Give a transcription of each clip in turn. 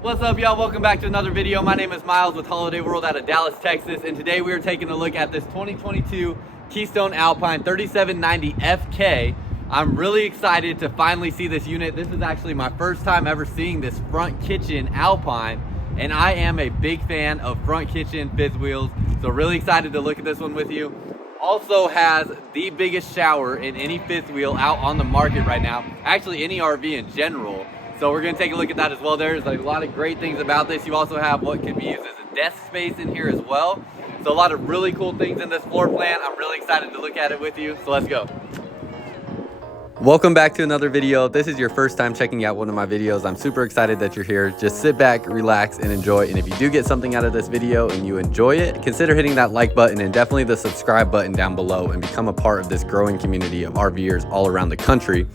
What's up, y'all? Welcome back to another video. My name is Miles with Holiday World out of Dallas, Texas, and today we are taking a look at this 2022 Keystone Alpine 3790 FK. I'm really excited to finally see this unit. This is actually my first time ever seeing this front kitchen Alpine, and I am a big fan of front kitchen fifth wheels, so really excited to look at this one with you. Also has the biggest shower in any fifth wheel out on the market right now, actually any RV in general. So we're gonna take a look at that as well. There's a lot of great things about this. You also have what can be used as a desk space in here as well. So a lot of really cool things in this floor plan. I'm really excited to look at it with you, so let's go. Welcome back to another video. If this is your first time checking out one of my videos, I'm super excited that you're here. Just sit back, relax, and enjoy. And if you do get something out of this video and you enjoy it, consider hitting that like button and definitely the subscribe button down below and become a part of this growing community of RVers all around the country.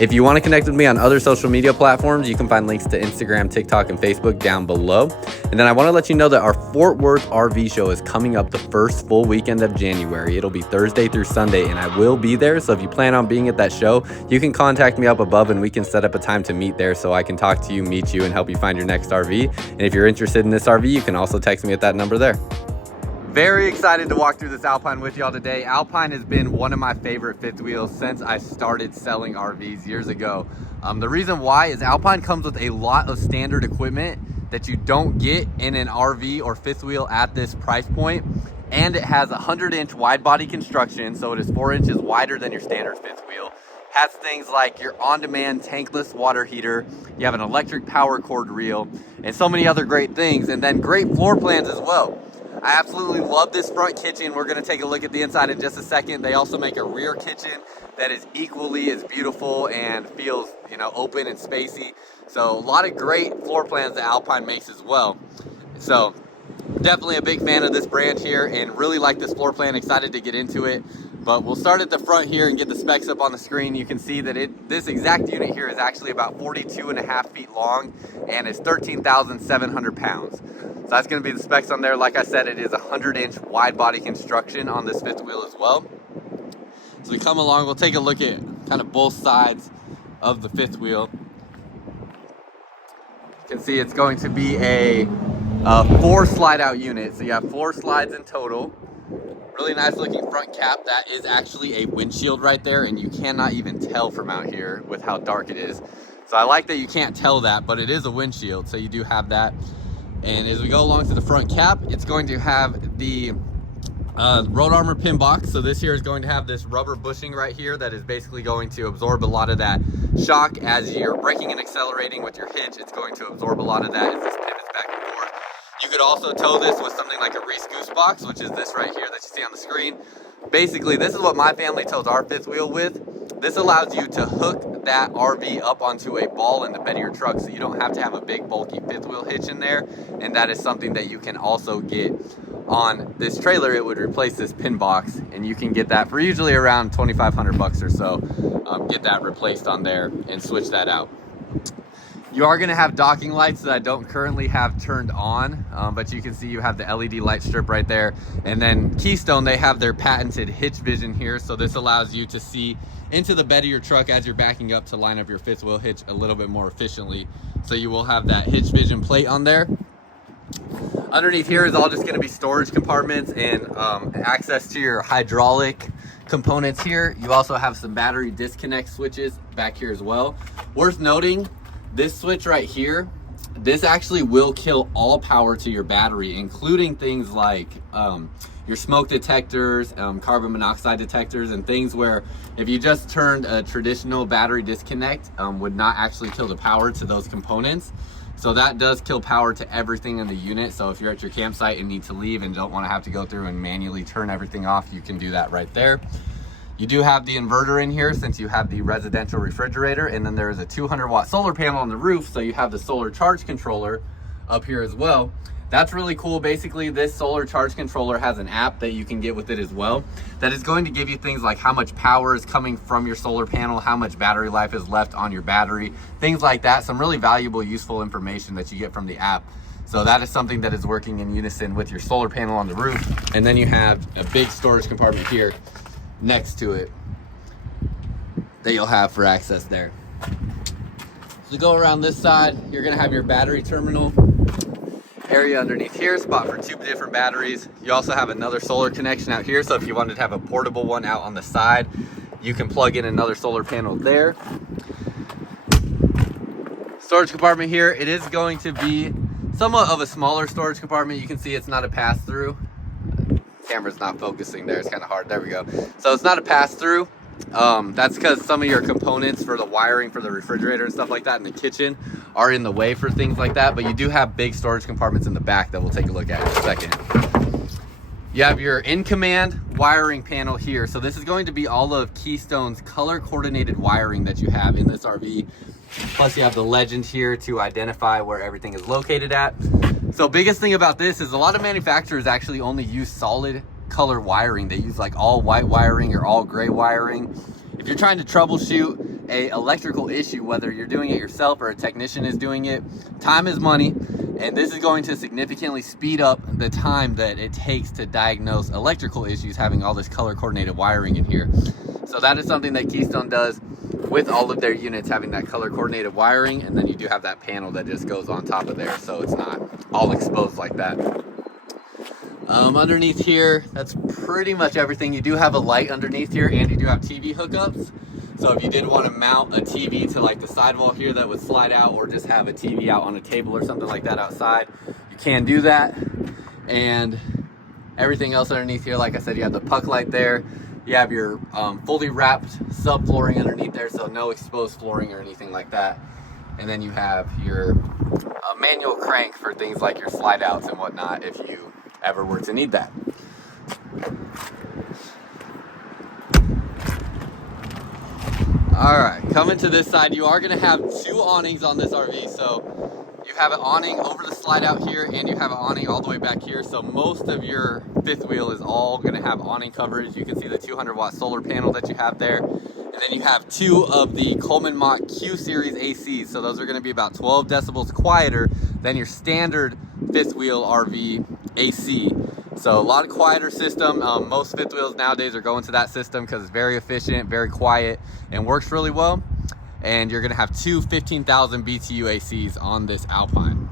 If you want to connect with me on other social media platforms, you can find links to Instagram, TikTok, and Facebook down below. And then I want to let you know that our Fort Worth RV show is coming up the first full weekend of January. It'll be Thursday through Sunday, and I will be there. So if you plan on being at that show, you can contact me up above and we can set up a time to meet there so I can talk to you, meet you, and help you find your next RV. And if you're interested in this RV, you can also text me at that number there. Very excited to walk through this Alpine with y'all today. Alpine has been one of my favorite fifth wheels since I started selling RVs years ago. The reason why is Alpine comes with a lot of standard equipment that you don't get in an RV or fifth wheel at this price point. And it has 100-inch wide body construction, so it is 4 inches wider than your standard fifth wheel. Has things like your on-demand tankless water heater, you have an electric power cord reel, and so many other great things, and then great floor plans as well. I absolutely love this front kitchen. We're gonna take a look at the inside in just a second. They also make a rear kitchen that is equally as beautiful and feels, open and spacey. So a lot of great floor plans that Alpine makes as well. So definitely a big fan of this brand here and really like this floor plan, excited to get into it. But we'll start at the front here and get the specs up on the screen. You can see that this exact unit here is actually about 42.5 feet long and is 13,700 pounds. So that's gonna be the specs on there. Like I said, it is 100-inch wide body construction on this fifth wheel as well. So we come along, we'll take a look at kind of both sides of the fifth wheel. You can see it's going to be a 4 slide out unit. So you have 4 slides in total. Really nice looking front cap. That is actually a windshield right there, and you cannot even tell from out here with how dark it is. So I like that you can't tell that, but it is a windshield, so you do have that. And as we go along to the front cap, it's going to have the road armor pin box. So this here is going to have this rubber bushing right here that is basically going to absorb a lot of that shock as you're braking and accelerating with your hitch. It's going to absorb a lot of that as this pivots back and forth. You could also tow this with something like a Reese Goose box, which is this right here that you see on the screen. Basically, this is what my family tows our fifth wheel with. This allows you to hook that RV up onto a ball in the bed of your truck, so you don't have to have a big bulky fifth wheel hitch in there. And that is something that you can also get on this trailer. It would replace this pin box, and you can get that for usually around 2,500 bucks or so. Get that replaced on there and switch that out. You are going to have docking lights that I don't currently have turned on, but you can see you have the LED light strip right there. And then Keystone, they have their patented Hitch Vision here. So this allows you to see into the bed of your truck as you're backing up to line up your fifth wheel hitch a little bit more efficiently. So you will have that Hitch Vision plate on there. Underneath here is all just going to be storage compartments and access to your hydraulic components here. You also have some battery disconnect switches back here as well. Worth noting, this switch right here, this actually will kill all power to your battery, including things like your smoke detectors, carbon monoxide detectors, and things where if you just turned a traditional battery disconnect, would not actually kill the power to those components. So that does kill power to everything in the unit. So if you're at your campsite and need to leave and don't want to have to go through and manually turn everything off, you can do that right there. You do have the inverter in here since you have the residential refrigerator, and then there is a 200-watt solar panel on the roof, so you have the solar charge controller up here as well. That's really cool. Basically, this solar charge controller has an app that you can get with it as well that is going to give you things like how much power is coming from your solar panel, how much battery life is left on your battery, things like that. Some really valuable, useful information that you get from the app. So that is something that is working in unison with your solar panel on the roof. And then you have a big storage compartment here next to it that you'll have for access there. So go around this side, you're gonna have your battery terminal area underneath here, spot for 2 different batteries. You also have another solar connection out here, so if you wanted to have a portable one out on the side, you can plug in another solar panel there. Storage compartment here, it is going to be somewhat of a smaller storage compartment. You can see it's not a pass-through. Camera's not focusing there, it's kind of hard. There we go. So it's not a pass-through. That's because some of your components for the wiring for the refrigerator and stuff like that in the kitchen are in the way for things like that, but you do have big storage compartments in the back that we'll take a look at in a second. You have your in-command wiring panel here. So this is going to be all of Keystone's color coordinated wiring that you have in this RV. Plus you have the legend here to identify where everything is located at. So biggest thing about this is a lot of manufacturers actually only use solid color wiring. They use like all white wiring or all gray wiring. If you're trying to troubleshoot a electrical issue, whether you're doing it yourself or a technician is doing it, time is money, and this is going to significantly speed up the time that it takes to diagnose electrical issues having all this color coordinated wiring in here. So that is something that Keystone does with all of their units, having that color coordinated wiring, and then you do have that panel that just goes on top of there, so it's not all exposed like that. Underneath here, that's pretty much everything. You do have a light underneath here, and you do have TV hookups. So if you did want to mount a TV to like the sidewall here that would slide out, or just have a TV out on a table or something like that outside, you can do that. And everything else underneath here, like I said, you have the puck light there. You have your fully wrapped subflooring underneath there, so no exposed flooring or anything like that. And then you have your manual crank for things like your slide outs and whatnot if you ever were to need that. All right, coming to this side, you are going to have 2 awnings on this RV. So you have an awning over the slide out here, and you have an awning all the way back here. So most of your fifth wheel is all going to have awning coverage. You can see the 200-watt solar panel that you have there. And then you have 2 of the Coleman Mach Q series ACs. So those are going to be about 12 decibels quieter than your standard fifth wheel RV AC. So a lot of quieter system. Most fifth wheels nowadays are going to that system because it's very efficient, very quiet, and works really well. And you're gonna have 2 15,000 BTU ACs on this Alpine.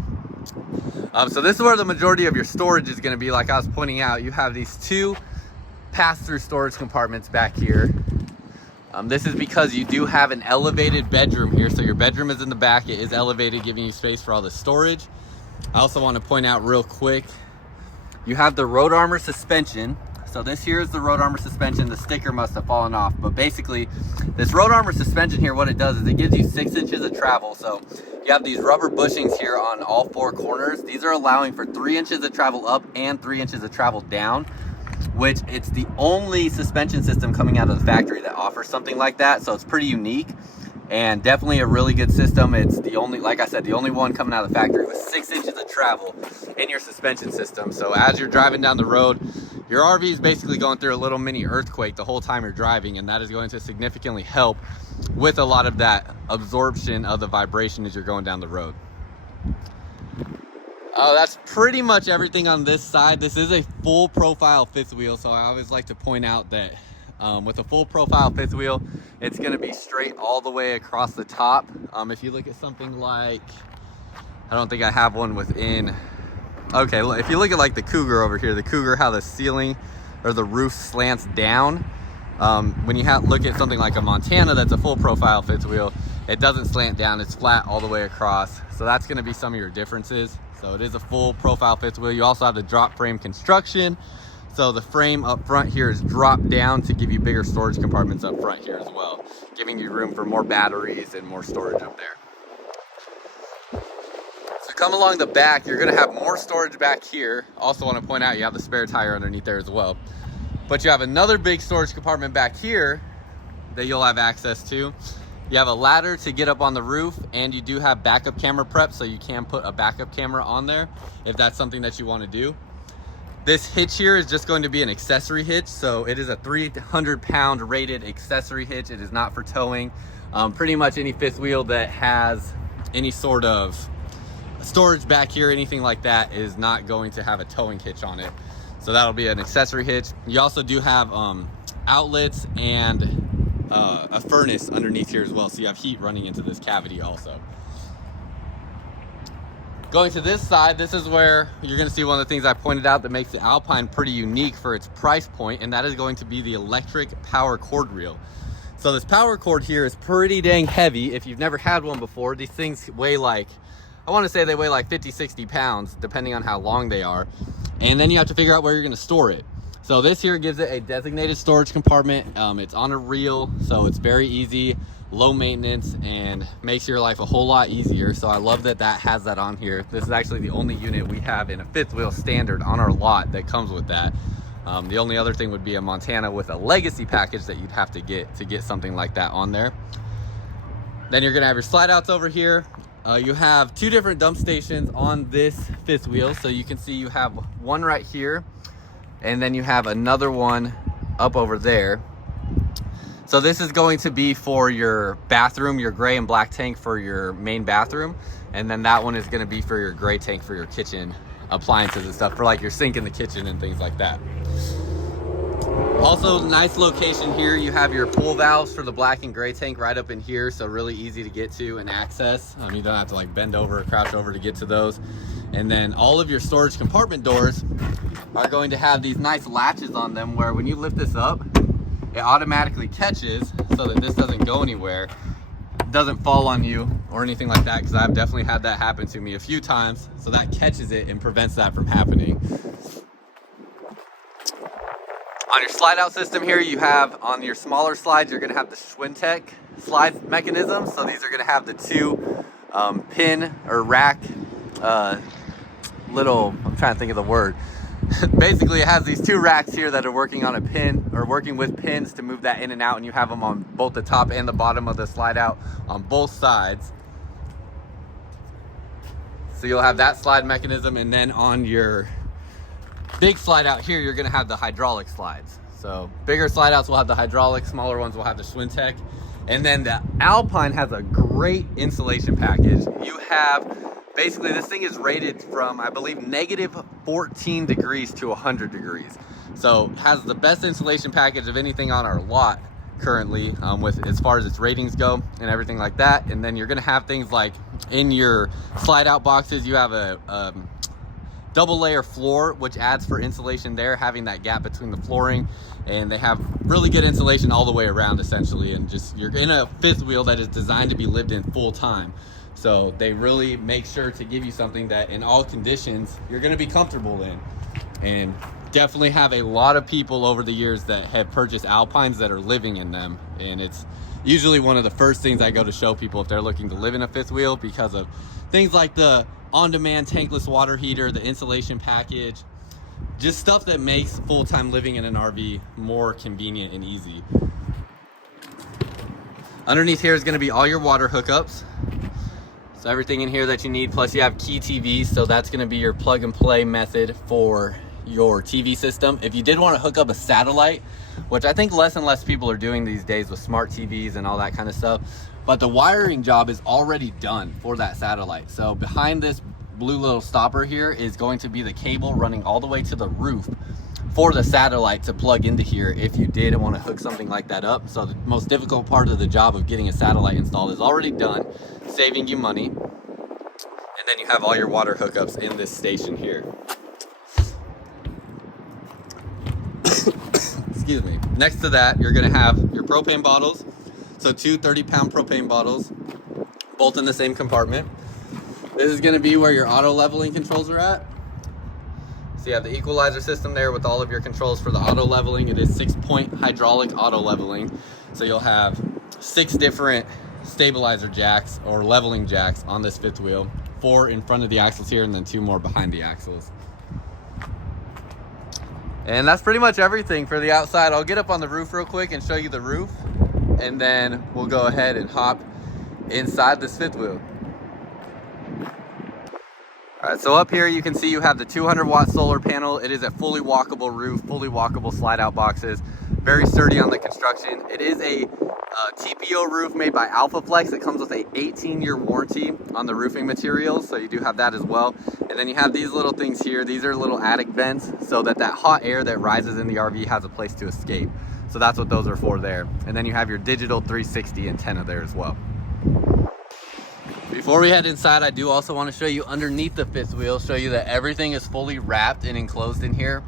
So this is where the majority of your storage is gonna be. Like I was pointing out, you have these 2 pass-through storage compartments back here. This is because you do have an elevated bedroom here. So your bedroom is in the back, it is elevated, giving you space for all the storage. I also want to point out real quick, you have the road armor suspension. So this here is the road armor suspension. The sticker must have fallen off, but basically this road armor suspension here, what it does is it gives you 6 inches of travel. So you have these rubber bushings here on all 4 corners. These are allowing for 3 inches of travel up and 3 inches of travel down, which it's the only suspension system coming out of the factory that offers something like that. So it's pretty unique and definitely a really good system. It's the only, like I said, the only one coming out of the factory with 6 inches of travel in your suspension system. So as you're driving down the road, your RV is basically going through a little mini earthquake the whole time you're driving, and that is going to significantly help with a lot of that absorption of the vibration as you're going down the road. That's pretty much everything on this side. This is a full profile fifth wheel, so I always like to point out that with a full profile fifth wheel, it's going to be straight all the way across the top. If you look at something like, I don't think I have one within, okay, if you look at like the Cougar over here, the Cougar, how the ceiling or the roof slants down. When you look at something like a Montana that's a full profile fifth wheel, it doesn't slant down, it's flat all the way across. So that's going to be some of your differences. So it is a full profile fifth wheel. You also have the drop frame construction. So the frame up front here is dropped down to give you bigger storage compartments up front here as well, giving you room for more batteries and more storage up there. So come along the back, you're gonna have more storage back here. Also want to point out you have the spare tire underneath there as well. But you have another big storage compartment back here that you'll have access to. You have a ladder to get up on the roof, and you do have backup camera prep, so you can put a backup camera on there if that's something that you want to do. This hitch here is just going to be an accessory hitch, so it is a 300-pound rated accessory hitch. It is not for towing. Pretty much any fifth wheel that has any sort of storage back here, anything like that, is not going to have a towing hitch on it. So that'll be an accessory hitch. You also do have outlets and a furnace underneath here as well, so you have heat running into this cavity also. Going to this side, this is where you're gonna see one of the things I pointed out that makes the Alpine pretty unique for its price point, and that is going to be the electric power cord reel. So this power cord here is pretty dang heavy. If you've never had one before, these things weigh like, I wanna say they weigh like 50, 60 pounds, depending on how long they are. And then you have to figure out where you're gonna store it. So this here gives it a designated storage compartment. It's on a reel, so it's very easy, low maintenance, and makes your life a whole lot easier. So I love that that has that on here. This is actually the only unit we have in a fifth wheel standard on our lot that comes with that. The only other thing would be a Montana with a legacy package that you'd have to get something like that on there. Then you're gonna have your slide outs over here. You have two different dump stations on this fifth wheel. So you can see you have one right here, and then you have another one up over there. So this is going to be for your bathroom, your gray and black tank for your main bathroom. And then that one is gonna be for your gray tank for your kitchen appliances and stuff, for like your sink in the kitchen and things like that. Also, nice location here. You have your pull valves for the black and gray tank right up in here. So really easy to get to and access. You don't have to like bend over or crouch over to get to those. And then all of your storage compartment doors are going to have these nice latches on them where when you lift this up, it automatically catches so that this doesn't go anywhere. It doesn't fall on you or anything like that, because I've definitely had that happen to me a few times. So that catches it and prevents that from happening. On your slide out system here, you have on your smaller slides, you're gonna have the Schwintek slide mechanism. So these are gonna have the two pin or rack little, I'm trying to think of the word. Basically it has these two racks here that are working on a pin or working with pins to move that in and out, and you have them on both the top and the bottom of the slide out on both sides. So you'll have that slide mechanism, and then on your big slide out here, you're gonna have the hydraulic slides. So bigger slide outs will have the hydraulic, smaller ones will have the Schwintek. And then the Alpine has a great insulation package. You have, basically this thing is rated from, I believe, -14 degrees to 100 degrees. So has the best insulation package of anything on our lot currently, with as far as its ratings go and everything like that. And then you're gonna have things like in your slide out boxes, you have a double layer floor, which adds for insulation there, having that gap between the flooring. And they have really good insulation all the way around essentially. And just, you're in a fifth wheel that is designed to be lived in full time. So they really make sure to give you something that in all conditions, you're gonna be comfortable in. And definitely have a lot of people over the years that have purchased Alpines that are living in them. And it's usually one of the first things I go to show people if they're looking to live in a fifth wheel, because of things like the on-demand tankless water heater, the insulation package, just stuff that makes full-time living in an RV more convenient and easy. Underneath here is going to be all your water hookups. So everything in here that you need, plus you have key TVs, so that's going to be your plug and play method for your TV system. If you did want to hook up a satellite, which I think less and less people are doing these days with smart TVs and all that kind of stuff, but the wiring job is already done for that satellite. So behind this blue little stopper here is going to be the cable running all the way to the roof for the satellite to plug into here if you did want to hook something like that up. So the most difficult part of the job of getting a satellite installed is already done, saving you money. And then you have all your water hookups in this station here. Excuse me. Next to that, you're going to have your propane bottles. So two 30-pound propane bottles, both in the same compartment. This is going to be where your auto leveling controls are at. So you have the equalizer system there with all of your controls for the auto leveling. It is 6-point hydraulic auto leveling. So you'll have 6 different stabilizer jacks or leveling jacks on this fifth wheel. 4 in front of the axles here, and then 2 more behind the axles. And that's pretty much everything for the outside. I'll get up on the roof real quick and show you the roof, and then we'll go ahead and hop inside this fifth wheel. All right, so up here you can see you have the 200-watt solar panel. It is a fully walkable roof, fully walkable slide-out boxes, very sturdy on the construction. It is a TPO roof made by AlphaFlex. It comes with a 18-year warranty on the roofing materials, so you do have that as well. And then you have these little things here. These are little attic vents so that that hot air that rises in the RV has a place to escape. So that's what those are for there. And then you have your digital 360 antenna there as well. Before we head inside, I do also want to show you underneath the fifth wheel, show you that everything is fully wrapped and enclosed in here.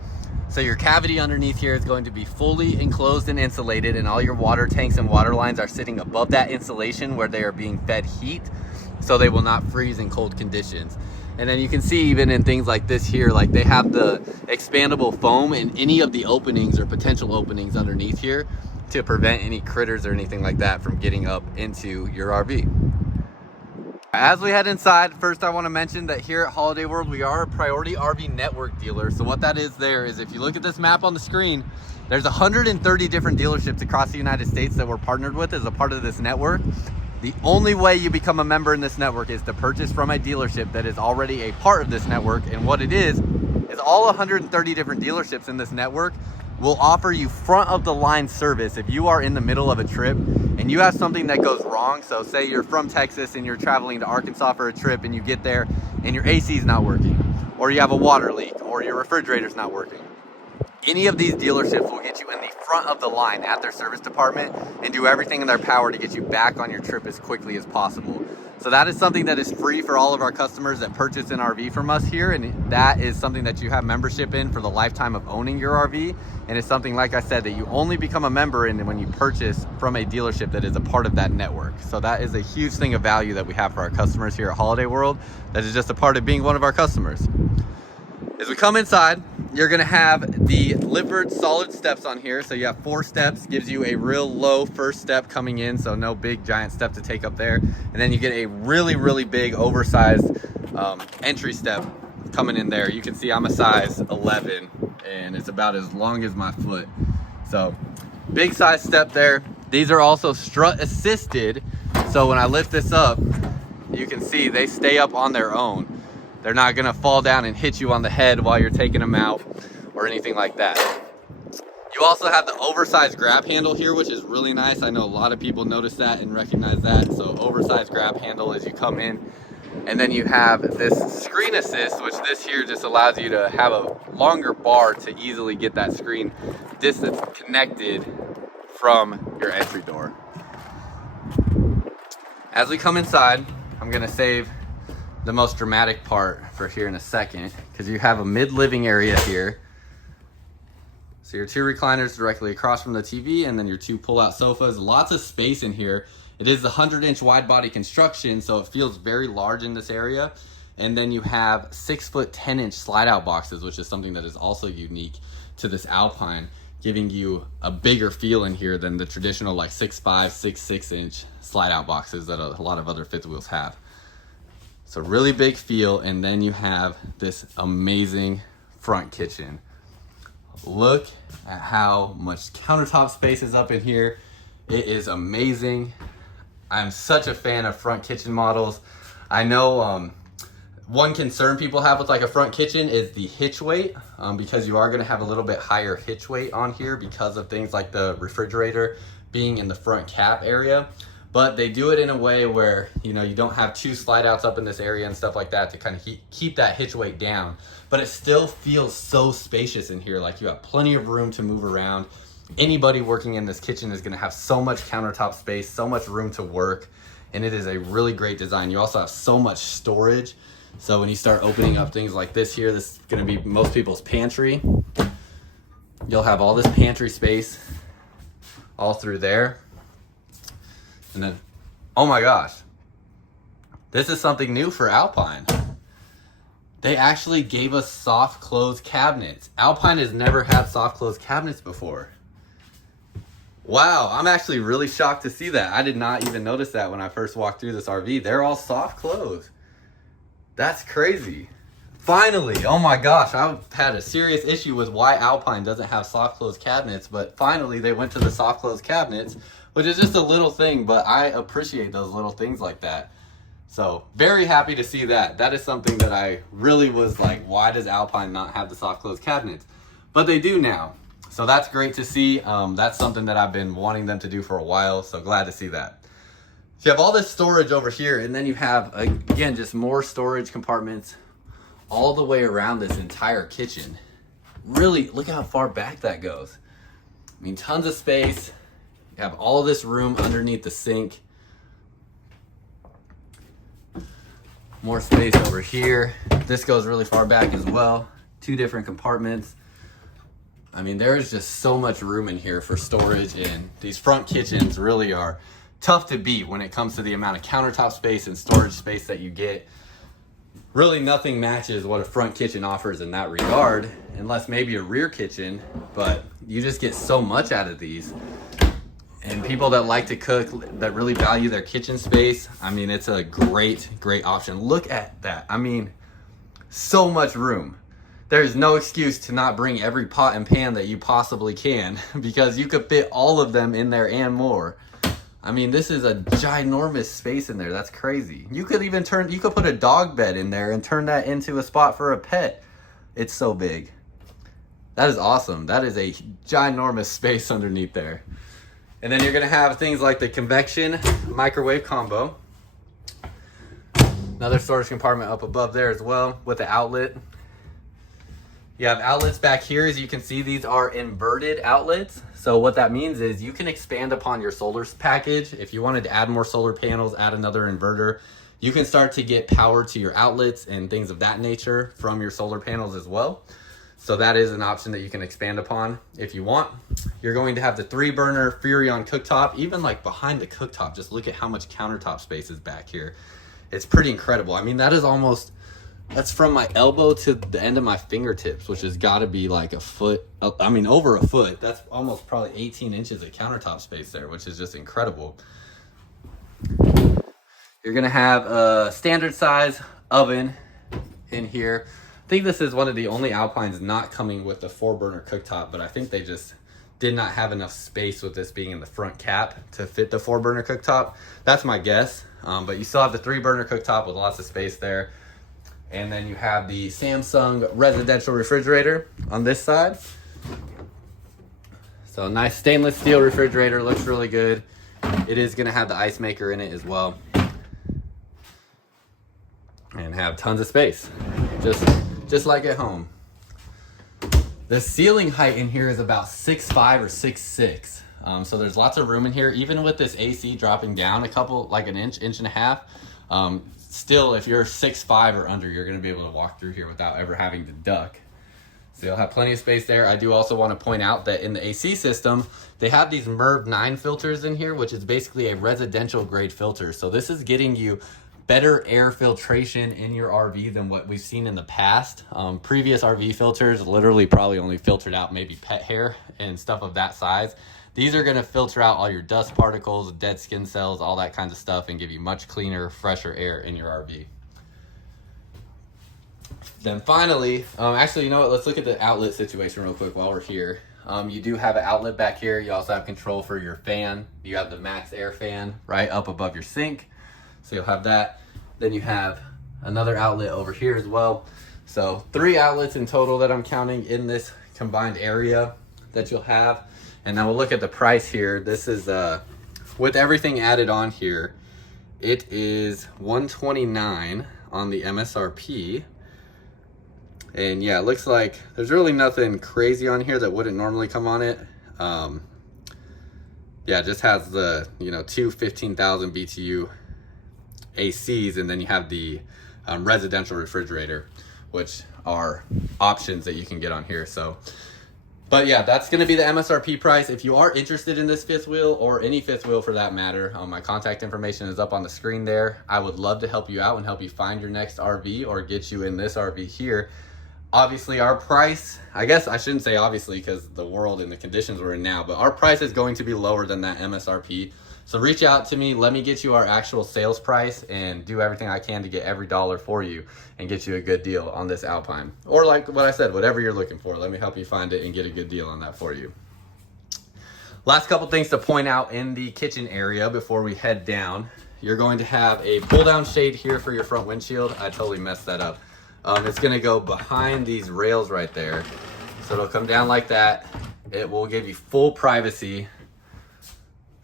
So your cavity underneath here is going to be fully enclosed and insulated, and all your water tanks and water lines are sitting above that insulation where they are being fed heat, so they will not freeze in cold conditions. And then you can see even in things like this here, like they have the expandable foam in any of the openings or potential openings underneath here to prevent any critters or anything like that from getting up into your RV. As we head inside, first I want to mention that here at Holiday World, we are a priority RV network dealer. So what that is there is, if you look at this map on the screen, there's 130 different dealerships across the United States that we're partnered with as a part of this network. The only way you become a member in this network is to purchase from a dealership that is already a part of this network. And what it is all 130 different dealerships in this network will offer you front of the line service if you are in the middle of a trip and you have something that goes wrong. So say you're from Texas and you're traveling to Arkansas for a trip and you get there and your AC is not working, or you have a water leak, or your refrigerator's not working. Any of these dealerships will get you in the front of the line at their service department and do everything in their power to get you back on your trip as quickly as possible. So that is something that is free for all of our customers that purchase an RV from us here, and that is something that you have membership in for the lifetime of owning your RV. And it's something, like I said, that you only become a member in when you purchase from a dealership that is a part of that network. So that is a huge thing of value that we have for our customers here at Holiday World. That is just a part of being one of our customers. As we come inside, you're gonna have the Lippert solid steps on here. So you have 4 steps, gives you a real low first step coming in, so no big giant step to take up there. And then you get a really, really big oversized entry step coming in there. You can see I'm a size 11 and it's about as long as my foot. So big size step there. These are also strut assisted. So when I lift this up, you can see they stay up on their own. They're not gonna fall down and hit you on the head while you're taking them out or anything like that. You also have the oversized grab handle here, which is really nice. I know a lot of people notice that and recognize that. So oversized grab handle as you come in. And then you have this screen assist, which this here just allows you to have a longer bar to easily get that screen distance connected from your entry door. As we come inside, I'm gonna save the most dramatic part for here in a second, because you have a mid-living area here. So your 2 recliners directly across from the TV, and then your 2 pull-out sofas. Lots of space in here. It is a 100-inch wide body construction, so it feels very large in this area. And then you have 6-foot 10-inch slide-out boxes, which is something that is also unique to this Alpine, giving you a bigger feel in here than the traditional like 6'5", 6'6" slide-out boxes that a lot of other fifth wheels have. So really big feel. And then you have this amazing front kitchen. Look at how much countertop space is up in here. It is amazing. I'm such a fan of front kitchen models. I know one concern people have with like a front kitchen is the hitch weight, because you are gonna have a little bit higher hitch weight on here because of things like the refrigerator being in the front cap area. But they do it in a way where, you know, you don't have 2 slide outs up in this area and stuff like that to kind of keep that hitch weight down. But it still feels so spacious in here. Like you have plenty of room to move around. Anybody working in this kitchen is gonna have so much countertop space, so much room to work. And it is a really great design. You also have so much storage. So when you start opening up things like this here, this is gonna be most people's pantry. You'll have all this pantry space all through there. And then, oh my gosh, this is something new for Alpine. They actually gave us soft close cabinets. Alpine has never had soft close cabinets before. Wow, I'm actually really shocked to see that. I did not even notice that when I first walked through this RV. They're all soft close. That's crazy. Finally, oh my gosh, I've had a serious issue with why Alpine doesn't have soft close cabinets, but finally they went to the soft close cabinets, which is just a little thing, but I appreciate those little things like that. So very happy to see that. That is something that I really was like, why does Alpine not have the soft close cabinets? But they do now. So that's great to see. That's something that I've been wanting them to do for a while. So glad to see that. So you have all this storage over here, and then you have, again, just more storage compartments all the way around this entire kitchen. Really, look at how far back that goes. I mean, tons of space. You have all this room underneath the sink. More space over here. This goes really far back as well. 2 different compartments. I mean, there is just so much room in here for storage, and these front kitchens really are tough to beat when it comes to the amount of countertop space and storage space that you get. Really nothing matches what a front kitchen offers in that regard, unless maybe a rear kitchen, but you just get so much out of these. And people that like to cook, that really value their kitchen space, I mean, it's a great option. Look at that. I mean, so much room. There's no excuse to not bring every pot and pan that you possibly can, because you could fit all of them in there and more. I mean, this is a ginormous space in there. That's crazy. You could even you could put a dog bed in there and turn that into a spot for a pet. It's so big. That is awesome. That is a ginormous space underneath there. And then you're gonna have things like the convection microwave combo. Another storage compartment up above there as well with the outlet. You have outlets back here. As you can see, these are inverted outlets. So what that means is you can expand upon your solar package. If you wanted to add more solar panels, add another inverter, you can start to get power to your outlets and things of that nature from your solar panels as well. So that is an option that you can expand upon if you want. You're going to have the 3-burner Furrion cooktop. Even like behind the cooktop, just look at how much countertop space is back here. It's pretty incredible. I mean, that is almost, that's from my elbow to the end of my fingertips, which has got to be like a foot. I mean, over a foot. That's almost probably 18 inches of countertop space there, which is just incredible. You're going to have a standard size oven in here. I think this is one of the only Alpines not coming with the 4-burner cooktop, but I think they just did not have enough space with this being in the front cap to fit the 4-burner cooktop. That's my guess. But you still have the 3-burner cooktop with lots of space there. And then you have the Samsung residential refrigerator on this side. So nice stainless steel refrigerator, looks really good. It is gonna have the ice maker in it as well. And have tons of space, just like at home. The ceiling height in here is about 6'5" or 6'6". So there's lots of room in here, even with this AC dropping down a couple, like an inch and a half. Still, if you're 6'5" or under, you're gonna be able to walk through here without ever having to duck. So you'll have plenty of space there. I do also want to point out that in the AC system, they have these MERV 9 filters in here, which is basically a residential grade filter. So this is getting you better air filtration in your RV than what we've seen in the past. Previous RV filters literally probably only filtered out maybe pet hair and stuff of that size. These are gonna filter out all your dust particles, dead skin cells, all that kind of stuff, and give you much cleaner, fresher air in your RV. Then finally, actually, you know what? Let's look at the outlet situation real quick while we're here. You do have an outlet back here. You also have control for your fan. You have the max air fan right up above your sink. So you'll have that. Then you have another outlet over here as well. So 3 outlets in total that I'm counting in this combined area that you'll have. And now we'll look at the price here. This is, with everything added on here, it is $129 on the MSRP. And yeah, it looks like there's really nothing crazy on here that wouldn't normally come on it. Yeah, it just has the, you know, 2 15,000 BTU ACs, and then you have the residential refrigerator, which are options that you can get on here. So, but yeah, that's going to be the MSRP price. If you are interested in this 5th wheel, or any 5th wheel for that matter, my contact information is up on the screen there. I would love to help you out and help you find your next RV or get you in this RV here. Obviously our price, I guess I shouldn't say obviously because the world and the conditions we're in now, but our price is going to be lower than that MSRP. So reach out to me, let me get you our actual sales price and do everything I can to get every dollar for you and get you a good deal on this Alpine. Or like what I said, whatever you're looking for, let me help you find it and get a good deal on that for you. Last couple things to point out in the kitchen area before we head down. You're going to have a pull down shade here for your front windshield. I totally messed that up. It's gonna go behind these rails right there. So it'll come down like that. It will give you full privacy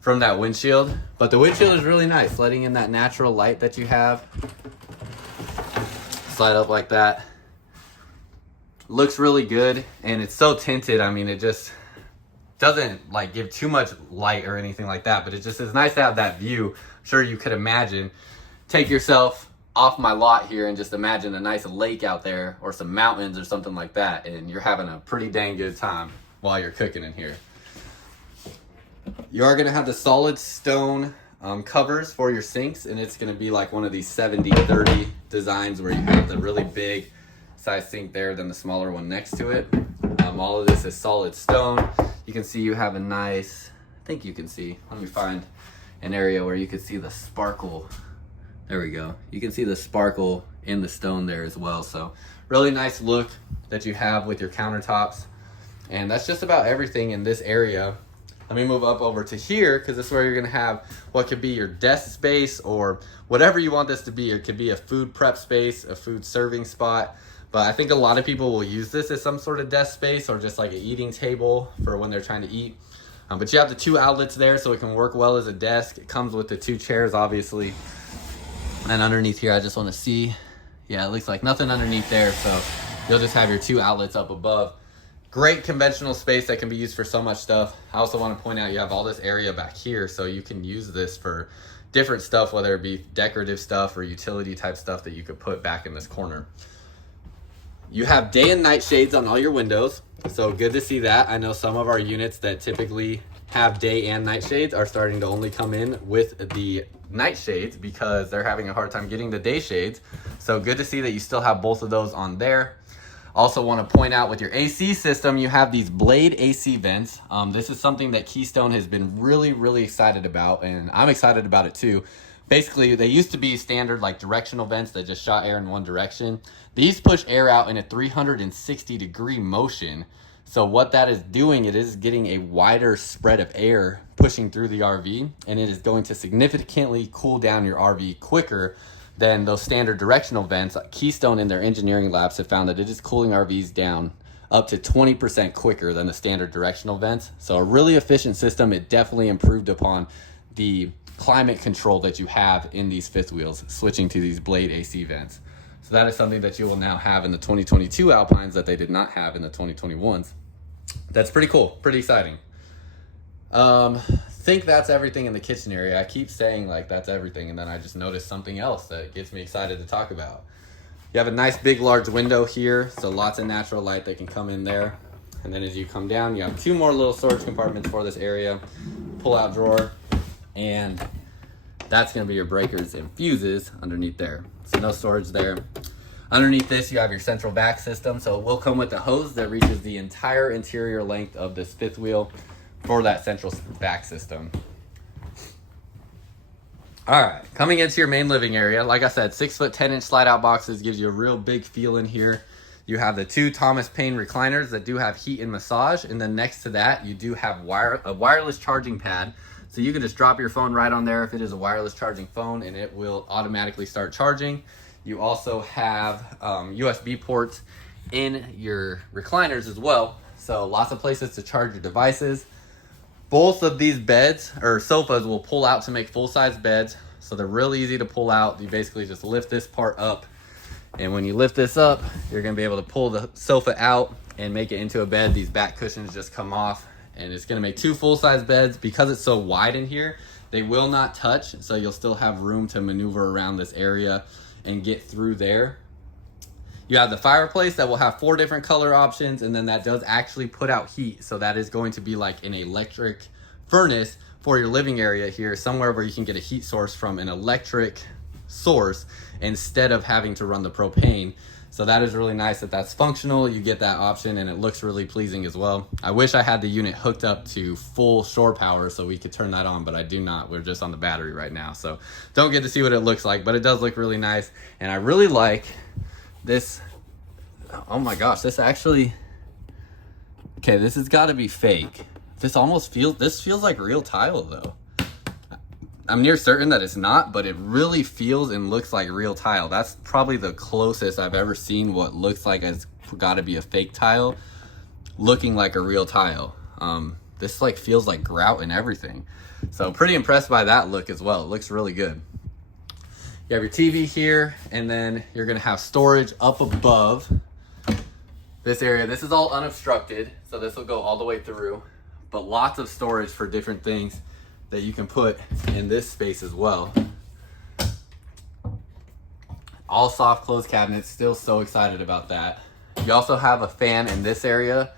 from that windshield, but the windshield is really nice, letting in that natural light that you have. Slide up like that. Looks really good, and it's so tinted. I mean, it just doesn't like give too much light or anything like that, but it just is nice to have that view. I'm sure you could imagine, take yourself off my lot here and just imagine a nice lake out there or some mountains or something like that, and you're having a pretty dang good time while you're cooking in here. You are going to have the solid stone covers for your sinks, and it's going to be like one of these 70-30 designs where you have the really big size sink there, then the smaller one next to it. All of this is solid stone. You can see you have a nice, I think you can see, let me find an area where you can see the sparkle. There we go. You can see the sparkle in the stone there as well. So really nice look that you have with your countertops. And that's just about everything in this area. Let me move up over to here, because this is where you're gonna have what could be your desk space or whatever you want this to be. It could be a food prep space, a food serving spot. But I think a lot of people will use this as some sort of desk space or just like an eating table for when they're trying to eat. But you have the 2 outlets there, so it can work well as a desk. It comes with the 2 chairs, obviously. And underneath here, I just want to see. Yeah, it looks like nothing underneath there, so you'll just have your 2 outlets up above. Great conventional space that can be used for so much stuff. I also want to point out you have all this area back here, so you can use this for different stuff, whether it be decorative stuff or utility type stuff that you could put back in this corner. You have day and night shades on all your windows, so good to see that. I know some of our units that typically have day and night shades are starting to only come in with the night shades because they're having a hard time getting the day shades. So good to see that you still have both of those on there. Also want to point out with your AC system, you have these blade AC vents. This is something that Keystone has been really excited about, and I'm excited about it too. Basically, they used to be standard like directional vents that just shot air in one direction. These push air out in a 360-degree motion. So what that is doing, it is getting a wider spread of air pushing through the RV, and it is going to significantly cool down your RV quicker than those standard directional vents. Keystone in their engineering labs have found that it is cooling RVs down up to 20% quicker than the standard directional vents. So a really efficient system. It definitely improved upon the climate control that you have in these fifth wheels, switching to these blade AC vents. So that is something that you will now have in the 2022 Alpines that they did not have in the 2021s. That's pretty cool, pretty exciting. Think that's everything in the kitchen area. I keep saying like that's everything, and then I just noticed something else that gets me excited to talk about. You have a nice big large window here, so lots of natural light that can come in there. And then as you come down, you have 2 more little storage compartments for this area. Pull out drawer, and that's gonna be your breakers and fuses underneath there. So no storage there. Underneath this, you have your central vac system. So it will come with a hose that reaches the entire interior length of this fifth wheel for that central vac system. All right, coming into your main living area, like I said, 6-foot 10-inch slide out boxes gives you a real big feel in here. You have the 2 Thomas Paine recliners that do have heat and massage, and then next to that, you do have a wireless charging pad. So you can just drop your phone right on there if it is a wireless charging phone, and it will automatically start charging. You also have USB ports in your recliners as well. So lots of places to charge your devices. Both of these beds or sofas will pull out to make full-size beds. So they're really easy to pull out. You basically just lift this part up. And when you lift this up, you're gonna be able to pull the sofa out and make it into a bed. These back cushions just come off, and it's gonna make 2 full-size beds. Because it's so wide in here, they will not touch. So you'll still have room to maneuver around this area and get through there. You have the fireplace that will have 4 different color options, and then that does actually put out heat. So that is going to be like an electric furnace for your living area here, somewhere where you can get a heat source from an electric source instead of having to run the propane. So that is really nice that that's functional. You get that option, and it looks really pleasing as well. I wish I had the unit hooked up to full shore power so we could turn that on, but I do not. We're just on the battery right now, so don't get to see what it looks like, but it does look really nice. And I really like this. Oh my gosh, this actually, okay, this has got to be fake. This feels like real tile though. I'm near certain that it's not, but it really feels and looks like real tile. That's probably the closest I've ever seen what looks like it's got to be a fake tile looking like a real tile. This like feels like grout and everything. So pretty impressed by that look as well. It looks really good. You have your TV here, and then you're gonna have storage up above this area. This is all unobstructed, so this will go all the way through, but lots of storage for different things that you can put in this space as well. all soft close cabinets. Still so excited about that. You also have a fan in this area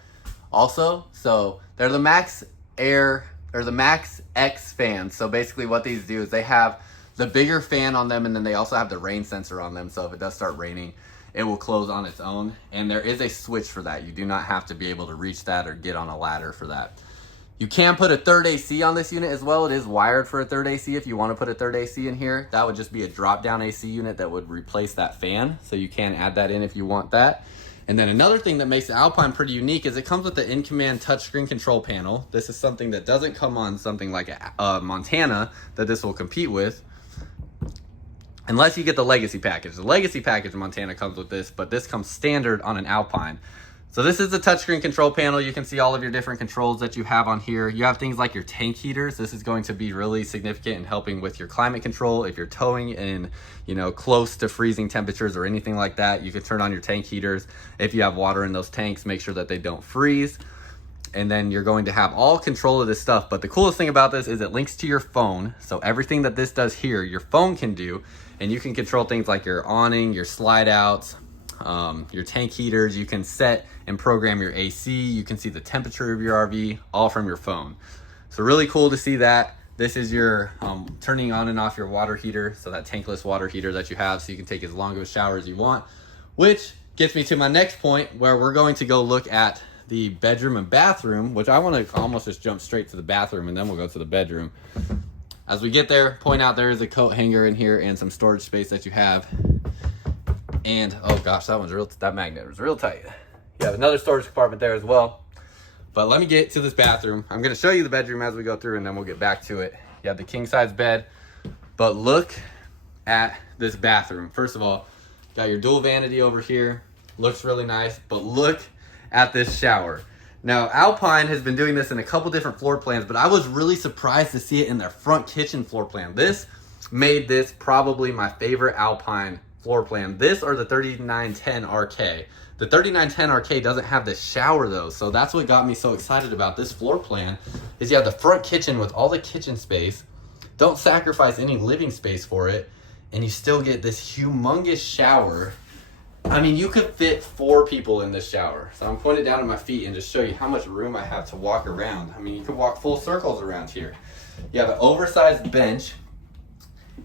also. So they're the Max Air, or the Max X fans. So basically what these do is they have the bigger fan on them, and then they also have the rain sensor on them. So if it does start raining, it will close on its own. And there is a switch for that. You do not have to be able to reach that or get on a ladder for that. You can put a third AC on this unit as well. It is wired for a third AC if you want to put a third AC in here. That would just be a drop down AC unit that would replace that fan. So you can add that in if you want that. And then another thing that makes the Alpine pretty unique is it comes with the in-command touchscreen control panel. This is something that doesn't come on something like a Montana that this will compete with, unless you get the Legacy package. The Legacy package Montana comes with this, but this comes standard on an Alpine. So this is the touchscreen control panel. You can see all of your different controls that you have on here. You have things like your tank heaters. This is going to be really significant in helping with your climate control. If you're towing in, close to freezing temperatures or anything like that, you can turn on your tank heaters. If you have water in those tanks, make sure that they don't freeze. And then you're going to have all control of this stuff. But the coolest thing about this is it links to your phone. So everything that this does here, your phone can do, and you can control things like your awning, your slide outs, your tank heaters. You can set and program your AC. You can see the temperature of your RV all from your phone. So really cool to see that. This is your turning on and off your water heater. So that tankless water heater that you have, so you can take as long of a shower as you want, which gets me to my next point, where we're going to go look at the bedroom and bathroom, which I want to almost just jump straight to the bathroom and then we'll go to the bedroom. As we get there, point out there is a coat hanger in here and some storage space that you have. And oh gosh, that magnet was real tight. You have another storage compartment there as well. But let me get to this bathroom. I'm gonna show you the bedroom as we go through, and then we'll get back to it. You have the king size bed, but look at this bathroom. First of all, got your dual vanity over here. Looks really nice, but look at this shower. Now, Alpine has been doing this in a couple different floor plans, but I was really surprised to see it in their front kitchen floor plan. This made this probably my favorite Alpine floor plan. This or the 3910 RK. The 3910 RK doesn't have this shower though, so that's what got me so excited about this floor plan, is you have the front kitchen with all the kitchen space, don't sacrifice any living space for it, and you still get this humongous shower. I mean, you could fit 4 people in this shower. So I'm pointing down at my feet and just show you how much room I have to walk around. I mean, you could walk full circles around here. You have an oversized bench,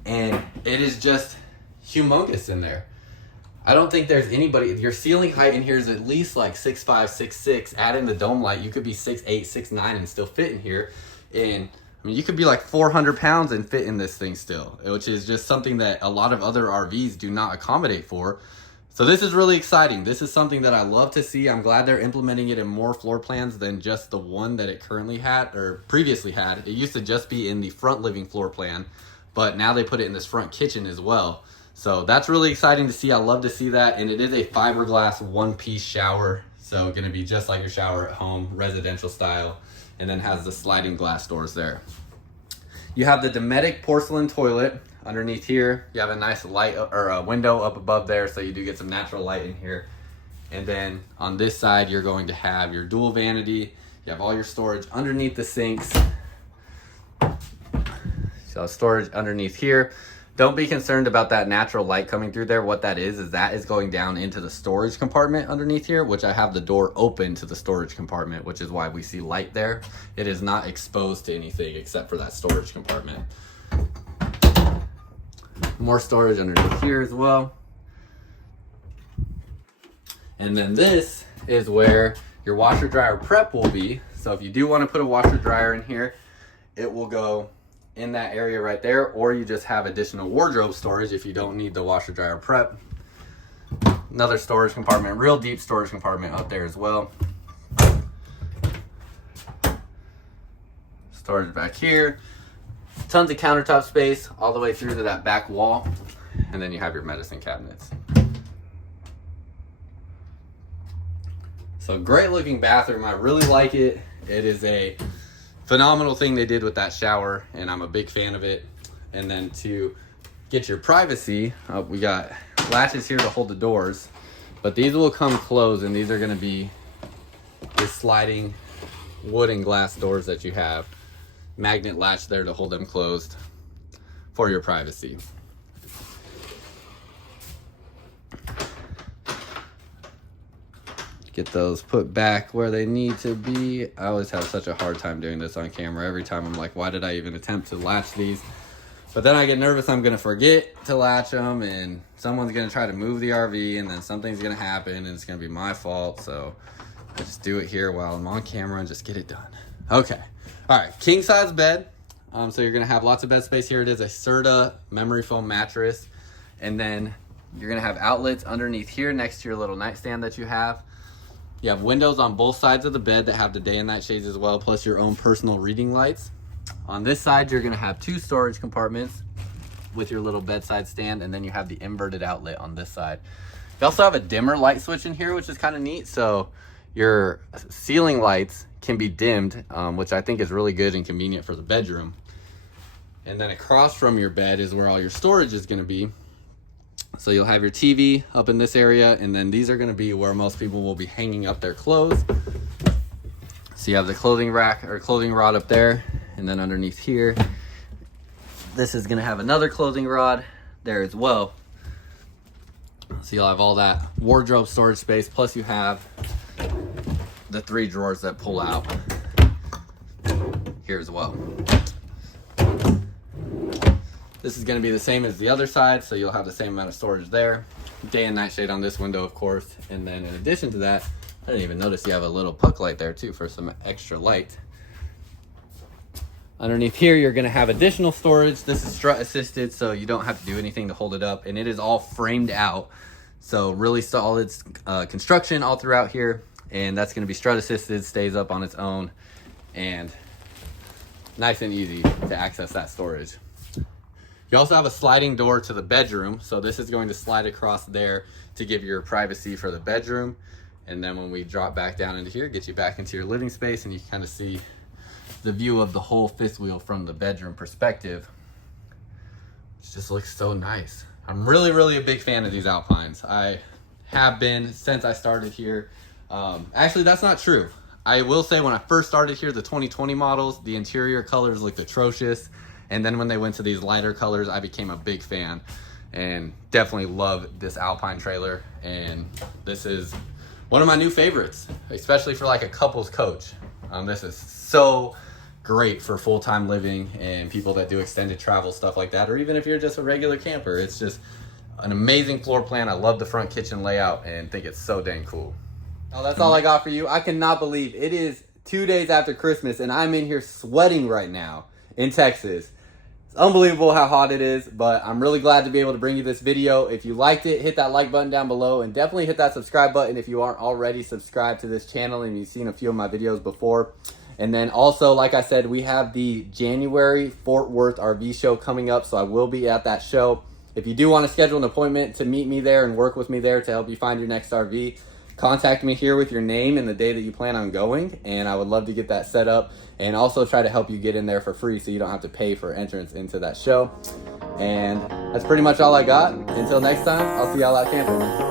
and it is just humongous in there. I don't think there's anybody. Your ceiling height in here is at least like 6'5", 6'6". Add in the dome light, you could be 6'8", 6'9", and still fit in here. And I mean, you could be like 400 pounds and fit in this thing still, which is just something that a lot of other RVs do not accommodate for. So this is really exciting. This is something that I love to see. I'm glad they're implementing it in more floor plans than just the one that it currently had or previously had. It used to just be in the front living floor plan, but now they put it in this front kitchen as well. So that's really exciting to see. I love to see that. And it is a fiberglass one-piece shower. So going to be just like your shower at home, residential style, and then has the sliding glass doors there. You have the Dometic porcelain toilet underneath here. You have a nice light or a window up above there, so you do get some natural light in here. And then on this side, you're going to have your dual vanity. You have all your storage underneath the sinks. So storage underneath here. Don't be concerned about that natural light coming through there. What that is that is going down into the storage compartment underneath here, which I have the door open to the storage compartment, which is why we see light there. It is not exposed to anything except for that storage compartment. More storage underneath here as well. And then this is where your washer dryer prep will be. So if you do want to put a washer dryer in here, it will go in that area right there, or you just have additional wardrobe storage if you don't need the washer dryer prep. Another storage compartment, real deep storage compartment up there as well. Storage back here. Tons of countertop space all the way through to that back wall. And then you have your medicine cabinets. So great looking bathroom. I really like it. It is a phenomenal thing they did with that shower, and I'm a big fan of it. And then to get your privacy, we got latches here to hold the doors, but these will come closed, and these are going to be the sliding wood and glass doors that you have. Magnet latch there to hold them closed for your privacy. Get those put back where they need to be. I always have such a hard time doing this on camera. Every time I'm like, why did I even attempt to latch these? But then I get nervous I'm gonna forget to latch them, and someone's gonna try to move the RV, and then something's gonna happen, and it's gonna be my fault. So I just do it here while I'm on camera and just get it done. Okay, all right, king size bed. So you're gonna have lots of bed space here. It is a Serta memory foam mattress, and then you're gonna have outlets underneath here next to your little nightstand that you have. You have windows on both sides of the bed that have the day and night shades as well, plus your own personal reading lights. On this side, you're gonna have 2 storage compartments with your little bedside stand, and then you have the inverted outlet on this side. You also have a dimmer light switch in here, which is kind of neat. So your ceiling lights can be dimmed, which I think is really good and convenient for the bedroom. And then across from your bed is where all your storage is gonna be. So you'll have your TV up in this area, and then these are gonna be where most people will be hanging up their clothes. So you have the clothing rack or clothing rod up there, and then underneath here, this is gonna have another clothing rod there as well. So you'll have all that wardrobe storage space, plus you have the 3 drawers that pull out here as well. This is gonna be the same as the other side, so you'll have the same amount of storage there. Day and night shade on this window, of course. And then in addition to that, I didn't even notice you have a little puck light there too for some extra light. Underneath here, you're gonna have additional storage. This is strut assisted, so you don't have to do anything to hold it up, and it is all framed out. So really solid construction all throughout here, and that's gonna be strut assisted, stays up on its own, and nice and easy to access that storage. You also have a sliding door to the bedroom. So this is going to slide across there to give your privacy for the bedroom. And then when we drop back down into here, get you back into your living space, and you kind of see the view of the whole fifth wheel from the bedroom perspective. It just looks so nice. I'm really a big fan of these Alpines. I have been since I started here. Actually, that's not true. I will say when I first started here, the 2020 models, the interior colors looked atrocious. And then when they went to these lighter colors, I became a big fan and definitely love this Alpine trailer. And this is one of my new favorites, especially for like a couple's coach. This is so great for full-time living and people that do extended travel, stuff like that, or even if you're just a regular camper. It's just an amazing floor plan. I love the front kitchen layout and think it's so dang cool. Oh, that's all I got for you. I cannot believe it is 2 days after Christmas and I'm in here sweating right now in Texas. It's unbelievable how hot it is, but I'm really glad to be able to bring you this video. If you liked it, hit that like button down below, and definitely hit that subscribe button if you aren't already subscribed to this channel and you've seen a few of my videos before. And then also, like I said, we have the January Fort Worth RV show coming up, so I will be at that show. If you do want to schedule an appointment to meet me there and work with me there to help you find your next RV, contact me here with your name and the day that you plan on going, and I would love to get that set up and also try to help you get in there for free so you don't have to pay for entrance into that show. And that's pretty much all I got. Until next time, I'll see y'all out camping.